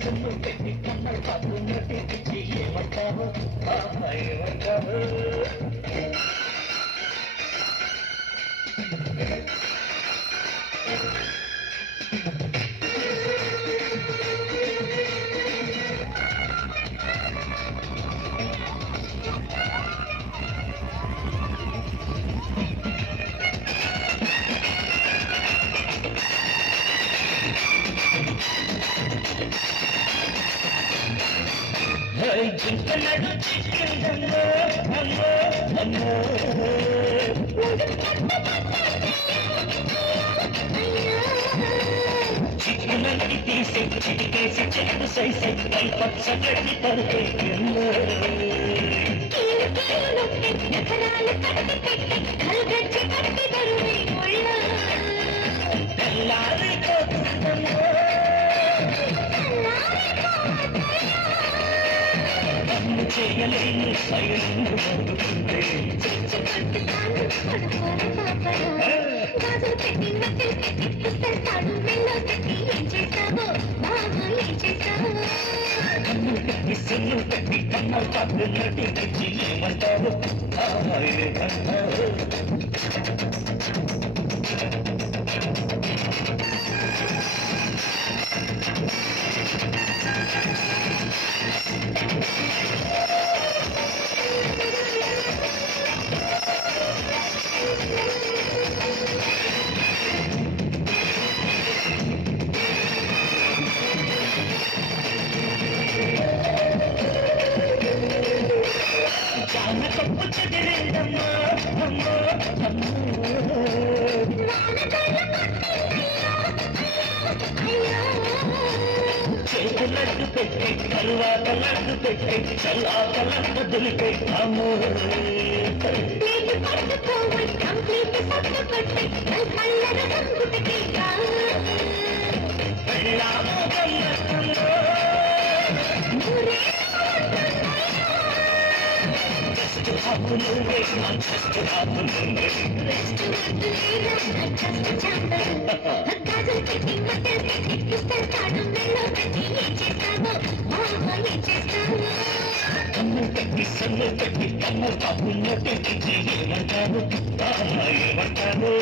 సొమ్ము పెట్టి కమ్మలు పాపు నోటి ఏమంటావు బాబా ఏమంటావు జింకలడు చిక్కిందమ్మో అమ్మో అమ్మో చిక్కులన్నీ తీసి చిటికేసి చెట్టు సైసి పై పచ్చగడ్డి పరుపెట్టిందో తెల్లారిపోతుందమ్మో చేయలేని సైలెంట్ పడుతుంది కన్ను పెట్టి సిన్ను పెట్టి కన్న పద్దు నటి ఏమంటావు ఏమంటావు కప్పు చెదిరిందమ్మా అమ్మో అమ్మో చేతులడ్డు పెట్టి తరువాత లడ్డు పెట్టి చల్లాక లడ్డు దులిపెట్టాము వెళ్ళాము గమ్మత్తమ్మో Hapulunge, Manchester hapulunge. Gazal petti, matal petti, pistol taadu mello petti, em chestavo, mama em chestavo. Kammu petti, sannu petti, kammu papu note petti, emantavu, mama emantavu.